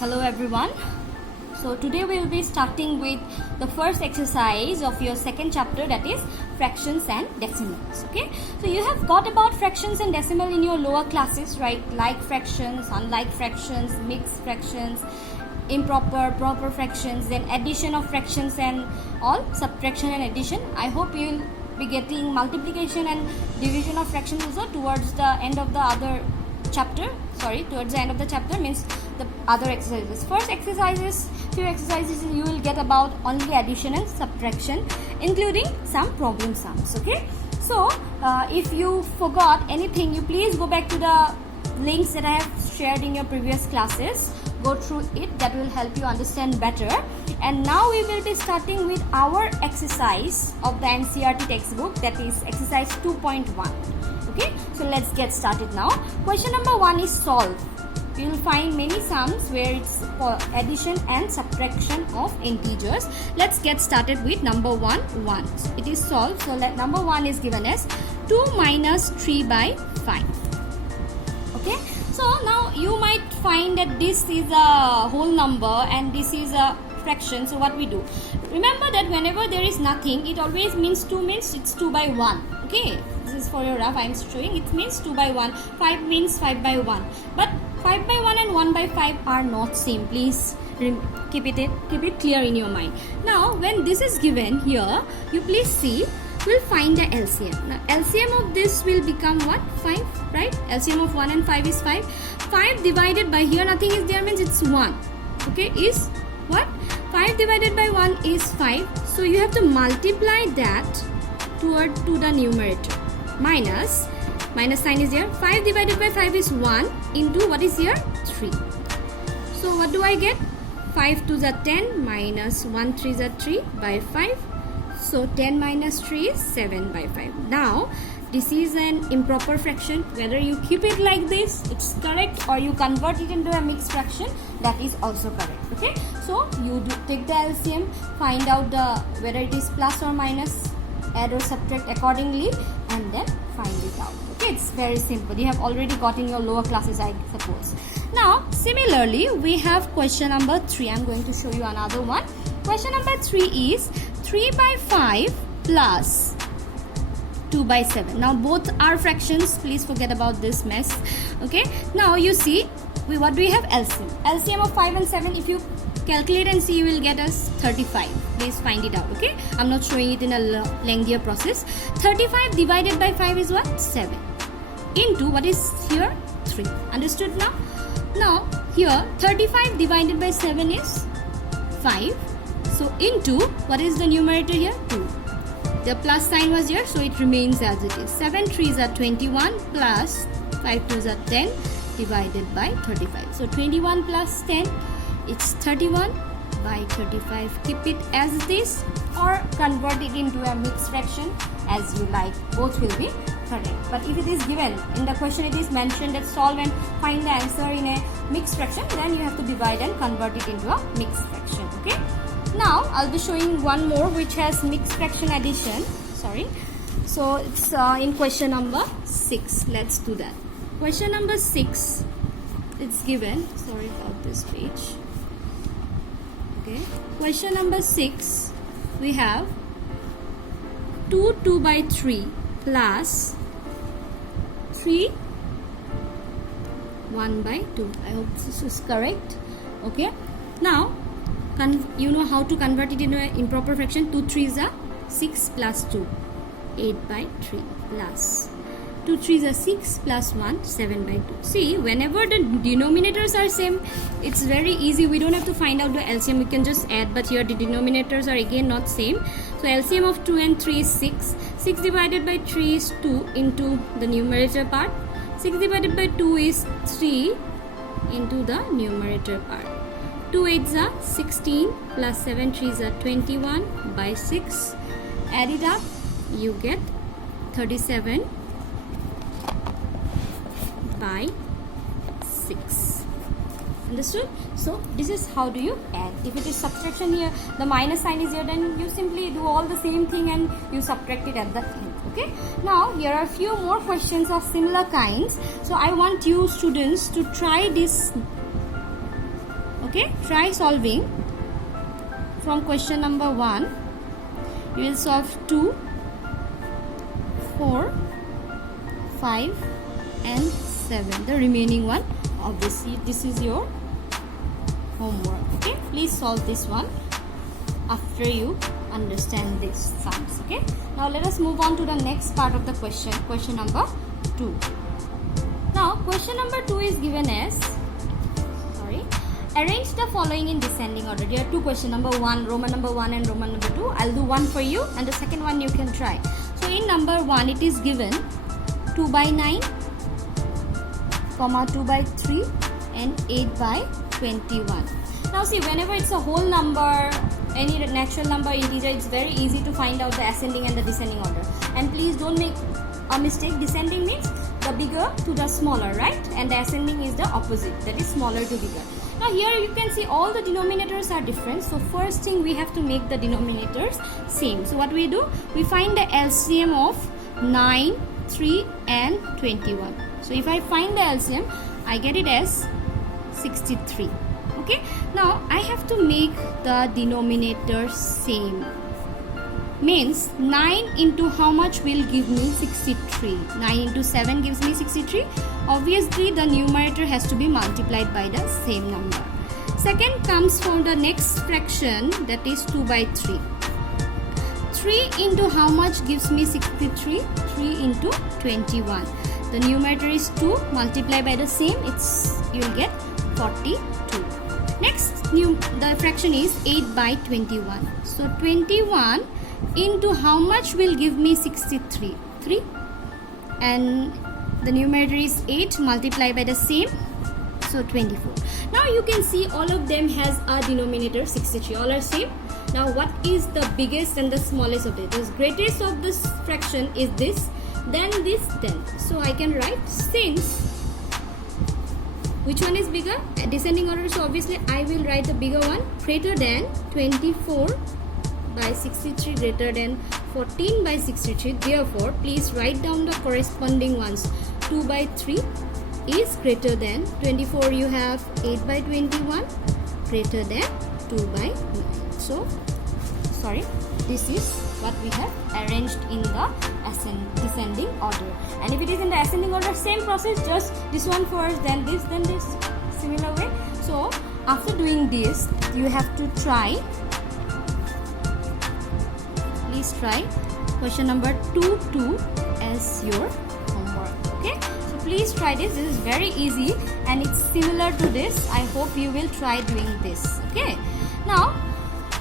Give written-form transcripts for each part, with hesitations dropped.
Hello everyone. So today we will be starting with the first exercise of your second chapter, that is fractions and decimals. Okay, so you have got about fractions and decimal in your lower classes, right? Like fractions, unlike fractions, mixed fractions, improper, proper fractions, then addition of fractions and all, subtraction and addition. I hope you will be getting multiplication and division of fractions also towards the end of the other chapter. Towards the end of the chapter means the other exercises. First few exercises you will get about only addition and subtraction, including some problem sums. Okay, so if you forgot anything, you please go back to the links that I have shared in your previous classes. Go through it, that will help you understand better. And now we will be starting with our exercise of the NCERT textbook, that is exercise 2.1. Okay, so let's get started now. Question number 1 is solve. You will find many sums where it's for addition and subtraction of integers. Let's get started with number 1. It is solved. So number 1 is given as 2 minus 3 by 5. Okay, so now you might find that this is a whole number and this is a fraction. So what we do, remember that whenever there is nothing, it always means 2 means it's 2 by 1. Okay, this is for your rough I am showing. It means 2 by 1. 5 means 5 by 1. But 5 by 1 and 1 by 5 are not same. Please keep it clear in your mind. Now when this is given here, you please see, we'll find the LCM. Now LCM of this will become what? 5, right? LCM of 1 and 5 is 5. 5 divided by, here nothing is there means it's 1. Okay, is what? 5 divided by 1 is 5. So you have to multiply that to the numerator. Minus sign is here. 5 divided by 5 is 1 into what is here? 3. So what do I get? 5 2s are 10 minus 1 3s are 3 by 5. So 10 minus 3 is 7 by 5. Now this is an improper fraction. Whether you keep it like this, it's correct, or you convert it into a mixed fraction, that is also correct. Okay, so you take the LCM, find out whether it is plus or minus, add or subtract accordingly, and then find it out. Okay, it's very simple. You have already got in your lower classes, I suppose. Now similarly we have question number 3. I'm going to show you another one. Question number 3 is 3 by 5 plus 2 by 7. Now both are fractions, please forget about this mess. Okay, now you see, what do we have? LCM of 5 and 7, if you calculate and see, you will get us 35. Please find it out. Okay, I'm not showing it in a lengthier process. 35 divided by 5 is what? 7 into what is here? 3. Understood now? Now here 35 divided by 7 is 5. So into what is the numerator here? 2. The plus sign was here, so it remains as it is. 7 3s are 21 plus 5 2s are 10 divided by 35. So 21 plus 10, it's 31 by 35. Keep it as this or convert it into a mixed fraction as you like. Both will be correct. But if it is given in the question, it is mentioned that solve and find the answer in a mixed fraction, then you have to divide and convert it into a mixed fraction. Okay, now I'll be showing one more which has mixed fraction addition. So it's in question number 6. Let's do that. Question number 6, it's given, sorry about this page. Okay, question number 6, we have 2 by 3 plus 3 1 by 2. I hope this is correct. Okay, now you know how to convert it into an improper fraction. 2 3s are 6 plus 2, 8 by 3 plus 2 3s are 6 plus 1, 7 by 2. See, whenever the denominators are same, it's very easy. We don't have to find out the LCM. We can just add, but here the denominators are again not same. So LCM of 2 and 3 is 6. 6 divided by 3 is 2 into the numerator part. 6 divided by 2 is 3 into the numerator part. 2 8s are 16 plus 7 3s are 21 by 6. Add it up, you get 37 by 6. Understood? So this is how do you add. If it is subtraction here, the minus sign is here, then you simply do all the same thing and you subtract it at the end. Okay, now here are a few more questions of similar kinds. So I want you students to try this. Okay, try solving from question number 1. You will solve 2, 4, 5 and 7. The remaining one, obviously this is your homework. Okay, please solve this one after you understand these sums. Okay, now let us move on to the next part of the question, question number 2. Now question number 2 is given as, arrange the following in descending order. There are two questions, number 1, Roman number 1 and Roman number 2. I'll do one for you and the second one you can try. So in number 1 it is given 2 by 9, comma 2 by 3 and 8 by 21. Now see, whenever it's a whole number, any natural number, integer, it's very easy to find out the ascending and the descending order. And please don't make a mistake. Descending means the bigger to the smaller, right? And the ascending is the opposite, that is smaller to bigger. Now here you can see all the denominators are different. So first thing, we have to make the denominators same. So what we do? We find the LCM of 9, 3 and 21. So if I find the LCM, I get it as 63. Okay. Now I have to make the denominator same. Means 9 into how much will give me 63? 9 into 7 gives me 63. Obviously the numerator has to be multiplied by the same number. Second comes from the next fraction, that is 2 by 3. 3 into how much gives me 63? 3 into 21. The numerator is 2, multiply by the same, you will get 42. Next the fraction is 8 by 21. So 21 into how much will give me 63? 3. And the numerator is 8, multiply by the same, so 24. Now you can see all of them has a denominator 63. All are same. Now what is the biggest and the smallest of it? The greatest of this fraction is this, then this, then. So I can write, since which one is bigger? Descending order, so obviously I will write the bigger one, greater than 24 by 63, greater than 14 by 63. Therefore, please write down the corresponding ones. 2 by 3 is greater than 24. You have 8 by 21 greater than 2 by 9. So, this is what we have arranged in the descending order. And if it is in the ascending order, same process, just this one first, then this, similar way. So, after doing this, you have to try. Please try question number 2 as your homework. Okay, so please try this. This is very easy and it's similar to this. I hope you will try doing this. Okay, now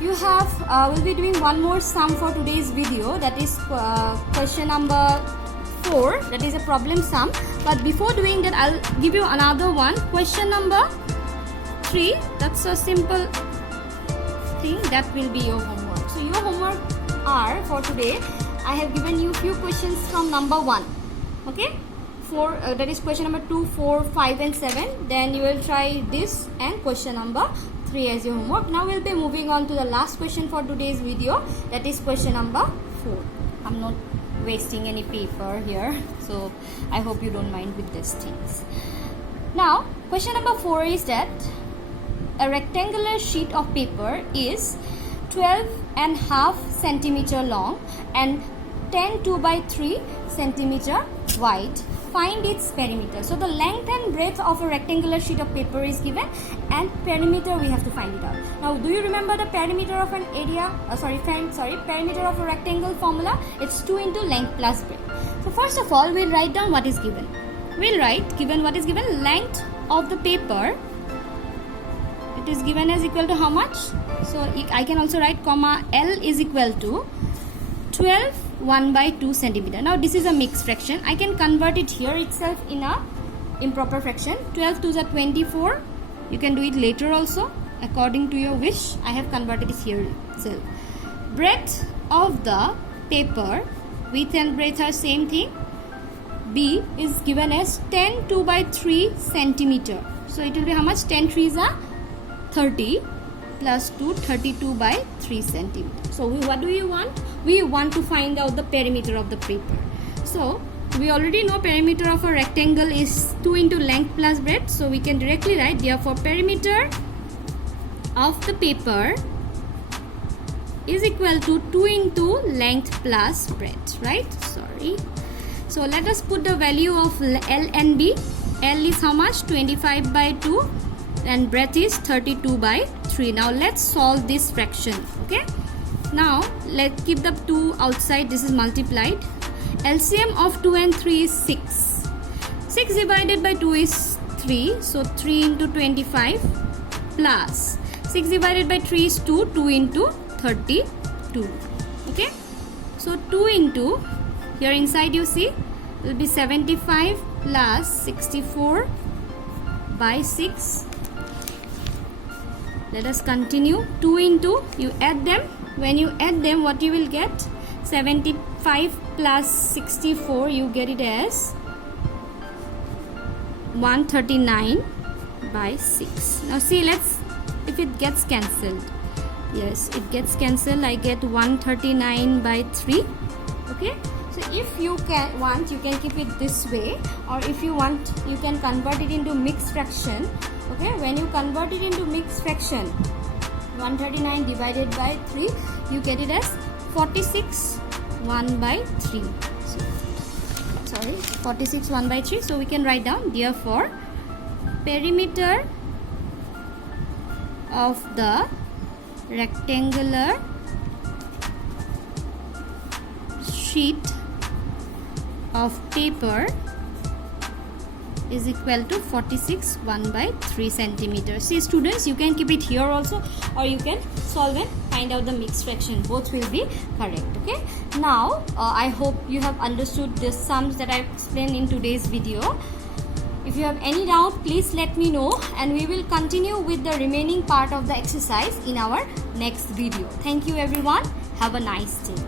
you have we'll be doing one more sum for today's video, that is question number 4, that is a problem sum. But before doing that, I'll give you another one, question number 3. That's a simple thing, that will be your homework. So your homework are for today, I have given you few questions from number 1. Okay, that is question number 2, 4, 5 and 7. Then you will try this and question number 3 as your homework. Now we'll be moving on to the last question for today's video, that is question number 4. I'm not wasting any paper here, so I hope you don't mind with these things. Now question number 4 is that a rectangular sheet of paper is 12.5 centimeter long and 2 by 3 centimeter wide. Find its perimeter. So the length and breadth of a rectangular sheet of paper is given, and perimeter we have to find it out. Now, do you remember the perimeter of an area? Perimeter of a rectangle formula? It's 2 into length plus breadth. So first of all, we'll write down what is given. We'll write given what is given, length of the paper. It is given as equal to how much? So I can also write comma L is equal to 12 1 by 2 centimeter. Now this is a mixed fraction. I can convert it here itself in a improper fraction. 12 2s are 24. You can do it later also according to your wish. I have converted it here itself. Breadth of the paper, width and breadth are same thing. B is given as 10 2 by 3 centimeter. So it will be how much? 10 3s are 30 plus 2, 32 by 3 centimeter. So what do we want? We want to find out the perimeter of the paper. So we already know perimeter of a rectangle is 2 into length plus breadth. So we can directly write, therefore perimeter of the paper is equal to 2 into length plus breadth, right? Sorry. So let us put the value of L and B. L is how much? 25 by 2 and breadth is 32 by 3. Now let's solve this fraction. Okay. Now let's keep the 2 outside. This is multiplied. LCM of 2 and 3 is 6. 6 divided by 2 is 3. So 3 into 25 plus 6 divided by 3 is 2. 2 into 32. Okay. So 2 into, here inside you see, will be 75 plus 64 by 6. Let us continue. 2 into, you add them. When you add them, what you will get? 75 plus 64, you get it as 139 by 6. Now see, let's, if it gets cancelled. Yes, it gets cancelled. I get 139 by 3. Okay. So if you want, you can keep it this way, or if you want, you can convert it into mixed fraction. Okay, when you convert it into mixed fraction, 139 divided by 3, you get it as 46 1 by 3. So, sorry, 46 1 by 3. So we can write down, therefore perimeter of the rectangular sheet of paper is equal to 46 1 by 3 centimeters. See students, you can keep it here also, or you can solve and find out the mixed fraction. Both will be correct. Okay. Now I hope you have understood the sums that I explained in today's video. If you have any doubt, please let me know, and we will continue with the remaining part of the exercise in our next video. Thank you everyone. Have a nice day.